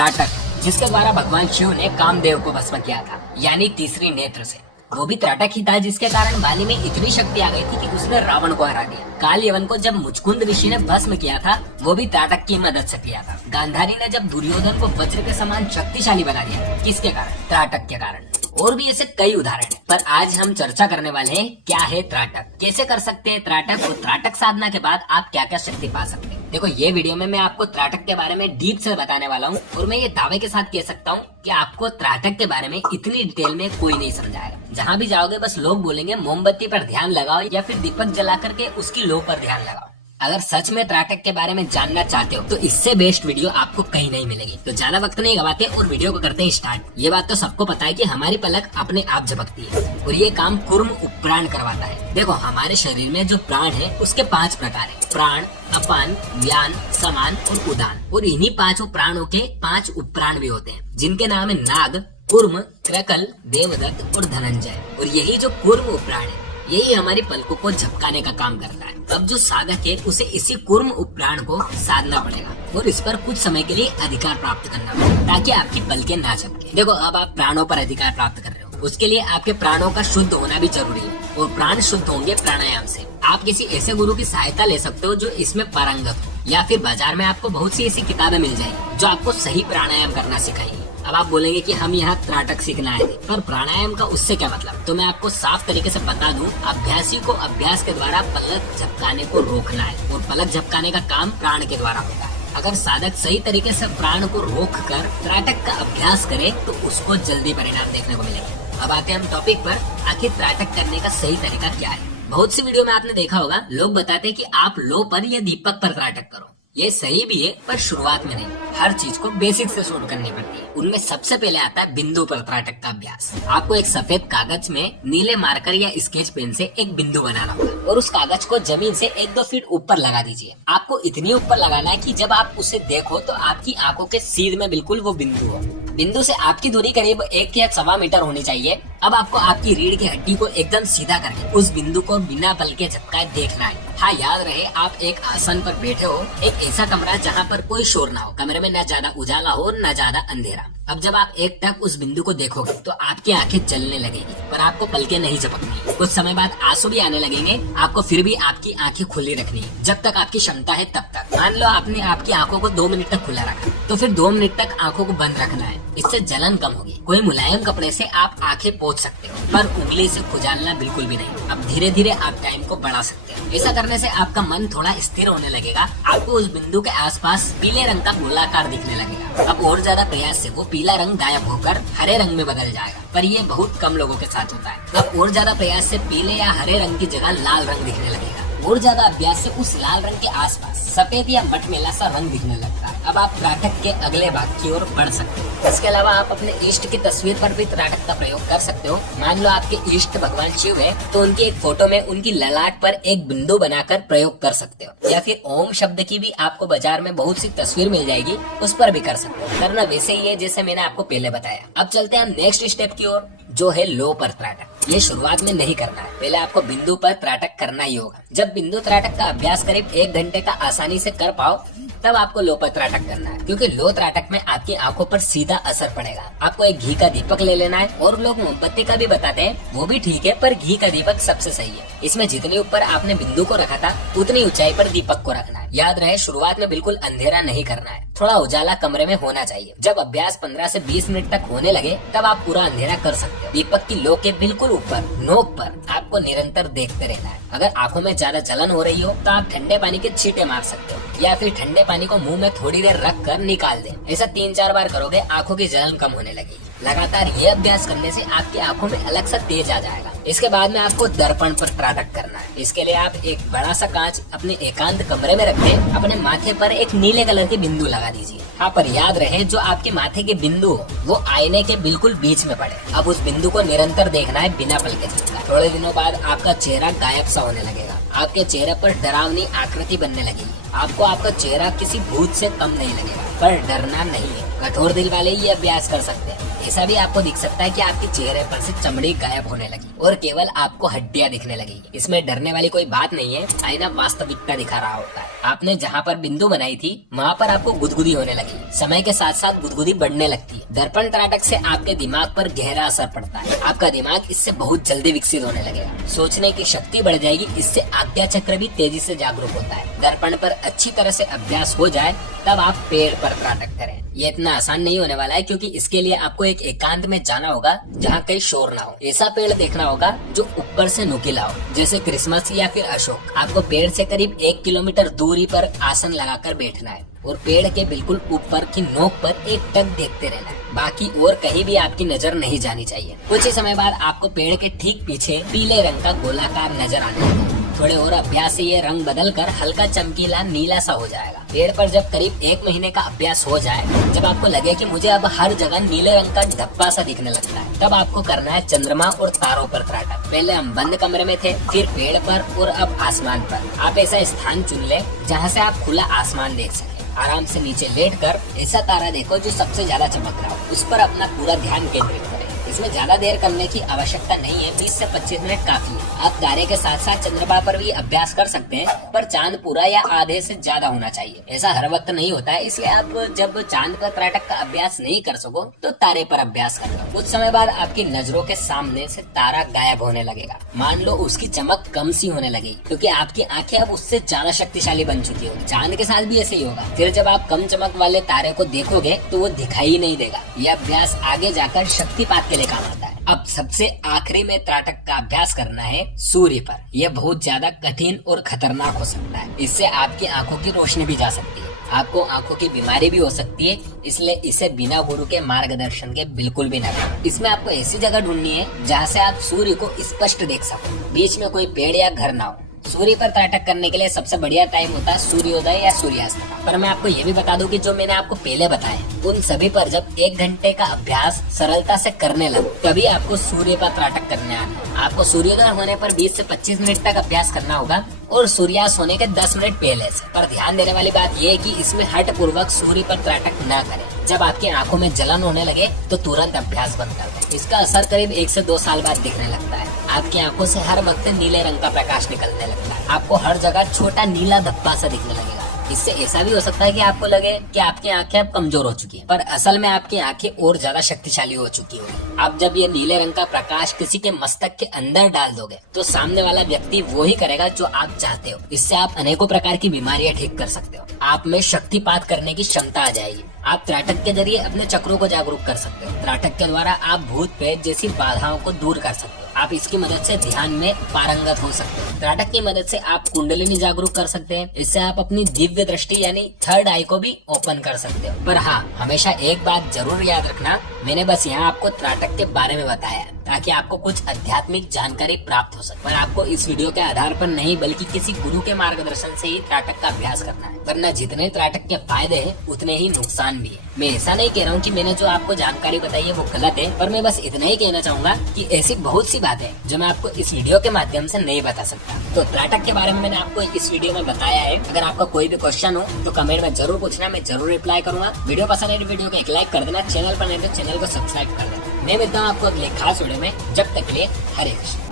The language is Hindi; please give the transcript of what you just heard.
त्राटक, जिसके द्वारा भगवान शिव ने कामदेव को भस्म किया था, यानी तीसरी नेत्र से। वो भी त्राटक ही था जिसके कारण बाली में इतनी शक्ति आ गई थी कि उसने रावण को हरा दिया। काल यवन को जब मुचकुंद ऋषि ने भस्म किया था, वो भी त्राटक की मदद से किया था। गांधारी ने जब दुर्योधन को वज्र के समान शक्तिशाली बना दिया, किसके कारण? त्राटक के कारण। और भी ऐसे कई उदाहरण हैं, पर आज हम चर्चा करने वाले हैं क्या है त्राटक, कैसे कर सकते हैं त्राटक, और त्राटक साधना के बाद आप क्या क्या शक्ति पा सकते हैं। देखो, ये वीडियो में मैं आपको त्राटक के बारे में डीप से बताने वाला हूँ, और मैं ये दावे के साथ कह सकता हूँ कि आपको त्राटक के बारे में इतनी डिटेल में कोई नहीं समझाएगा। जहाँ भी जाओगे बस लोग बोलेंगे मोमबत्ती पर ध्यान लगाओ या फिर दीपक जला करके उसकी लो पर ध्यान लगाओ। अगर सच में त्राटक के बारे में जानना चाहते हो तो इससे बेस्ट वीडियो आपको कहीं नहीं मिलेगी। तो ज्यादा वक्त नहीं गवाते और वीडियो को करते हैं स्टार्ट। ये बात तो सबको पता है कि हमारी पलक अपने आप झपकती है और ये काम कूर्म उपप्राण करवाता है। देखो, हमारे शरीर में जो प्राण है उसके 5 प्रकार है: प्राण, अपान, व्यान, समान और उदान। और इन्हीं 5 प्राणों के 5 उपप्राण भी होते हैं, जिनके नाम है नाग, कूर्म, क्रकल, देवदत्त और धनंजय। और यही जो कूर्म उपप्राण है, यही हमारी पलकों को झपकाने का काम करता है। अब जो साधक है उसे इसी कूर्म उपप्राण को साधना पड़ेगा और इस पर कुछ समय के लिए अधिकार प्राप्त करना पड़ेगा, ताकि आपकी पलकें ना झपके। देखो, अब आप प्राणों पर अधिकार प्राप्त कर रहे हो, उसके लिए आपके प्राणों का शुद्ध होना भी जरूरी है, और प्राण शुद्ध होंगे प्राणायाम से। आप किसी ऐसे गुरु की सहायता ले सकते हो जो इसमें पारंगत हो, या फिर बाजार में आपको बहुत सी ऐसी किताबें मिल जाएगी जो आपको सही प्राणायाम करना सिखाएगी। अब आप बोलेंगे कि हम यहाँ त्राटक सीखना है, पर प्राणायाम का उससे क्या मतलब? तो मैं आपको साफ तरीके से बता दूं, अभ्यासी को अभ्यास के द्वारा पलक झपकाने को रोकना है, और पलक झपकाने का काम प्राण के द्वारा होता है। अगर साधक सही तरीके से प्राण को रोक कर त्राटक का अभ्यास करे तो उसको जल्दी परिणाम देखने को मिलेगा। अब आते हैं हम टॉपिक पर, आखिर त्राटक करने का सही तरीका क्या है। बहुत सी वीडियो में आपने देखा होगा, लोग बताते हैं कि आप लो पर या दीपक पर त्राटक करो। ये सही भी है, पर शुरुआत में नहीं। हर चीज को बेसिक से शुरू करनी पड़ती है। उनमें सबसे पहले आता है बिंदु पर त्राटक का अभ्यास। आपको एक सफेद कागज में नीले मार्कर या स्केच पेन से एक बिंदु बनाना होगा, और उस कागज को जमीन से 1-2 फीट ऊपर लगा दीजिए। आपको इतनी ऊपर लगाना है कि जब आप उसे देखो तो आपकी आंखों के सीध में बिल्कुल वो बिंदु हो। बिंदु से आपकी दूरी करीब 1 या 1.25 मीटर होनी चाहिए। अब आपको आपकी रीढ़ की हड्डी को एकदम सीधा करके उस बिंदु को बिना पलके झपकाए देखना है। हाँ, याद रहे, आप एक आसन पर बैठे हो, एक ऐसा कमरा जहाँ पर कोई शोर ना हो, कमरे में न ज्यादा उजाला हो न ज्यादा अंधेरा। अब जब आप एक टक उस बिंदु को देखोगे तो आपकी आंखें जलने लगेगी, पर आपको पलकें नहीं झपकनी। कुछ समय बाद आंसू भी आने लगेंगे, आपको फिर भी आपकी आंखें खुली रखनी है, जब तक आपकी क्षमता है तब तक। मान लो आपने आपकी आंखों को 2 मिनट तक खुला रखा, तो फिर 2 मिनट तक आंखों को बंद रखना है। इससे जलन कम होगी। कोई मुलायम कपड़े से आप आंखें पोंछ सकते हो, पर उंगली से खुजालना बिल्कुल भी नहीं। अब धीरे धीरे आप टाइम को बढ़ा सकते हो। ऐसा करने से आपका मन थोड़ा स्थिर होने लगेगा। आपको उस बिंदु के आसपास पीले रंग का गोलाकार दिखने लगेगा। अब और ज्यादा प्रयास से वो पीला रंग गायब होकर हरे रंग में बदल जाएगा, पर ये बहुत कम लोगों के साथ होता है। अब और ज्यादा प्रयास से पीले या हरे रंग की जगह लाल रंग दिखने लगेगा। और ज्यादा अभ्यास से उस लाल रंग के आसपास सफेद या मटमैला सा रंग दिखने लगता है। अब आप त्राटक के अगले भाग की ओर बढ़ सकते हो। इसके अलावा आप अपने इष्ट की तस्वीर पर भी त्राटक का प्रयोग कर सकते हो। मान लो आपके इष्ट भगवान शिव है, तो उनकी एक फोटो में उनकी ललाट पर एक बिंदु बनाकर प्रयोग कर सकते हो, या फिर ओम शब्द की भी आपको बाजार में बहुत सी तस्वीर मिल जाएगी, उस पर भी कर सकते हो। करना वैसे ही है जैसे मैंने आपको पहले बताया। अब चलते हैं नेक्स्ट स्टेप की ओर, जो है लो पर त्राटक। ये शुरुआत में नहीं करना है, पहले आपको बिंदु पर त्राटक करना ही होगा। जब बिंदु त्राटक का अभ्यास करीब 1 घंटे का आसानी से कर पाओ, तब आपको लो पर त्राटक करना है, क्योंकि लो त्राटक में आपकी आंखों पर सीधा असर पड़ेगा। आपको एक घी का दीपक ले लेना है, और लोग मोमबत्ती का भी बताते हैं, वो भी ठीक है, पर घी का दीपक सबसे सही है। इसमें जितनी ऊपर आपने बिंदु को रखा था, उतनी ऊंचाई पर दीपक को रखना है। याद रहे, शुरुआत में बिल्कुल अंधेरा नहीं करना है, थोड़ा उजाला कमरे में होना चाहिए। जब अभ्यास 15 से 20 मिनट तक होने लगे, तब आप पूरा अंधेरा कर सकते हो। दीपक की लो के बिल्कुल ऊपर नोक पर आपको निरंतर देखते रहना है। अगर आंखों में ज्यादा जलन हो रही हो तो आप ठंडे पानी के छींटे मार सकते हो, या फिर ठंडे पानी को मुंह में थोड़ी देर रख कर निकाल दें। ऐसा 3-4 बार करोगे, आंखों की जलन कम होने लगेगी। लगातार ये अभ्यास करने से आपकी आंखों में अलग सा तेज आ जाएगा। इसके बाद में आपको दर्पण पर त्राटक करना है। इसके लिए आप एक बड़ा सा कांच अपने एकांत कमरे में रखें, अपने माथे पर एक नीले कलर की बिंदु लगा दीजिए। हाँ, पर याद रहे, जो आपके माथे के बिंदु हो वो आईने के बिल्कुल बीच में पड़े। अब उस बिंदु को निरंतर देखना है बिना पलके झपकाए। थोड़े दिनों बाद आपका चेहरा गायब सा होने लगेगा। आपके चेहरे पर डरावनी आकृति बनने लगेगी। आपको आपका चेहरा किसी भूत से कम नहीं लगेगा, पर डरना नहीं है। कठोर दिल वाले ही ये अभ्यास कर सकते हैं। ऐसा भी आपको दिख सकता है कि आपके चेहरे पर से चमड़ी गायब होने लगी और केवल आपको हड्डियां दिखने लगेगी। इसमें डरने वाली कोई बात नहीं है, आईना वास्तविकता दिखा रहा होता है। आपने जहाँ पर बिंदु बनाई थी वहाँ पर आपको गुदगुदी होने लगी। समय के साथ साथ गुदगुदी बढ़ने लगती है। दर्पण त्राटक से आपके दिमाग पर गहरा असर पड़ता है। आपका दिमाग इससे बहुत जल्दी विकसित होने लगेगा। सोचने की शक्ति बढ़ जाएगी। इससे आज्ञा चक्र भी तेजी से जागरूक होता है। दर्पण पर अच्छी तरह से अभ्यास हो जाए तब आप पेड़ पर त्राटक करें। ये इतना आसान नहीं होने वाला है, क्योंकि इसके लिए आपको एक एकांत में जाना होगा जहाँ कहीं शोर ना हो। ऐसा पेड़ देखना होगा जो ऊपर से नुकीला हो, जैसे क्रिसमस या फिर अशोक। आपको पेड़ से करीब 1 किलोमीटर दूरी पर आसन लगाकर बैठना है और पेड़ के बिल्कुल ऊपर की नोक पर एक टक देखते रहना है। बाकी और कहीं भी आपकी नजर नहीं जानी चाहिए। कुछ ही समय बाद आपको पेड़ के ठीक पीछे पीले रंग का गोलाकार नजर आने लगेगा। थोड़े और अभ्यास से ये रंग बदलकर हल्का चमकीला नीला सा हो जाएगा। पेड़ पर जब करीब 1 महीने का अभ्यास हो जाए, जब आपको लगे कि मुझे अब हर जगह नीले रंग का धब्बा सा दिखने लगता है, तब आपको करना है चंद्रमा और तारों पर त्राटक। पहले हम बंद कमरे में थे, फिर पेड़ पर और अब आसमान पर। आप ऐसा स्थान चुन ले जहाँ से आप खुला आसमान देख सके। आराम से नीचे लेटकर ऐसा तारा देखो जो सबसे ज्यादा चमक रहा हो। उस पर अपना पूरा ध्यान केंद्रित करें। इसमें ज्यादा देर करने की आवश्यकता नहीं है, 20 से 25 मिनट काफी है। आप तारे के साथ साथ चंद्रमा पर भी अभ्यास कर सकते हैं, पर चांद पूरा या आधे से ज्यादा होना चाहिए। ऐसा हर वक्त नहीं होता है, इसलिए आप जब चांद पर त्राटक का अभ्यास नहीं कर सको तो तारे पर अभ्यास कर लो। कुछ समय बाद आपकी नजरों के सामने से तारा गायब होने लगेगा। मान लो उसकी चमक कम सी होने लगेगी, क्योंकि आपकी आंखें अब उससे ज्यादा शक्तिशाली बन चुकी हो। चांद के साथ भी ऐसे ही होगा। फिर जब आप कम चमक वाले तारे को देखोगे तो वो दिखाई नहीं देगा। यह अभ्यास आगे जाकर शक्तिपात के लिए काम आता है। अब सबसे आखिरी में त्राटक का अभ्यास करना है सूर्य पर। यह बहुत ज्यादा कठिन और खतरनाक हो सकता है। इससे आपकी आंखों की रोशनी भी जा सकती है। आपको आंखों की बीमारी भी हो सकती है, इसलिए इसे बिना गुरु के मार्गदर्शन के बिल्कुल भी न करें। इसमें आपको ऐसी जगह ढूंढनी है जहाँ से आप सूर्य को स्पष्ट देख सको। बीच में कोई पेड़ या घर ना हो। सूर्य पर त्राटक करने के लिए सबसे बढ़िया टाइम होता है सूर्योदय या सूर्यास्त का। पर मैं आपको ये भी बता दूं कि जो मैंने आपको पहले बताए उन सभी पर जब 1 घंटे का अभ्यास सरलता से करने लगो, तभी आपको सूर्य पर त्राटक करने आना है। आपको सूर्योदय होने पर 20 से 25 मिनट तक अभ्यास करना होगा और सूर्यास्त होने के 10 मिनट पहले से। पर ध्यान देने वाली बात यह है कि इसमें हठ पूर्वक सूर्य पर त्राटक न करें। जब आपकी आंखों में जलन होने लगे तो तुरंत अभ्यास बंद कर दें। इसका असर करीब 1 से 2 साल बाद दिखने लगता है। आपकी आंखों से हर वक्त नीले रंग का प्रकाश निकलने लगता है। आपको हर जगह छोटा नीला धब्बा सा दिखने लगेगा। इससे ऐसा भी हो सकता है कि आपको लगे कि आपकी आंखें अब कमजोर हो चुकी हैं, पर असल में आपकी आंखें और ज्यादा शक्तिशाली हो चुकी होगी। आप जब ये नीले रंग का प्रकाश किसी के मस्तक के अंदर डाल दोगे तो सामने वाला व्यक्ति वो ही करेगा जो आप चाहते हो। इससे आप अनेकों प्रकार की बीमारियां ठीक कर सकते हो। आप में शक्तिपात करने की क्षमता आ जाएगी। आप त्राटक के जरिए अपने चक्रों को जागरूक कर सकते हो। त्राटक के द्वारा आप भूत प्रेत जैसी बाधाओं को दूर कर सकते हो। आप इसकी मदद से ध्यान में पारंगत हो सकते हो। त्राटक की मदद से आप कुंडलिनी जागरूक कर सकते हैं। इससे आप अपनी दिव्य दृष्टि यानी थर्ड आई को भी ओपन कर सकते हो। पर हाँ, हमेशा एक बात जरूर याद रखना, मैंने बस यहाँ आपको त्राटक के बारे में बताया ताकि आपको कुछ आध्यात्मिक जानकारी प्राप्त हो सके। पर आपको इस वीडियो के आधार पर नहीं बल्कि किसी गुरु के मार्गदर्शन से ही त्राटक का अभ्यास करना है। वरना जितने त्राटक के फायदे हैं उतने ही नुकसान भी है। मैं ऐसा नहीं कह रहा हूँ कि मैंने जो आपको जानकारी बताई है वो गलत है, पर मैं बस इतना ही कहना चाहूंगा कि ऐसी बहुत सी बातें जो मैं आपको इस वीडियो के माध्यम से नहीं बता सकता। तो त्राटक के बारे में मैंने आपको इस वीडियो में बताया है। अगर आपका कोई भी क्वेश्चन हो तो कमेंट में जरूर पूछना, मैं जरूर रिप्लाई करूंगा। वीडियो पसंद है तो वीडियो को एक लाइक कर देना। चैनल पर नहीं तो चैनल को सब्सक्राइब कर देना। मैं मिलता हूँ आपको अगले खास वीडियो में। जब तक के लिए हरे कृष्ण।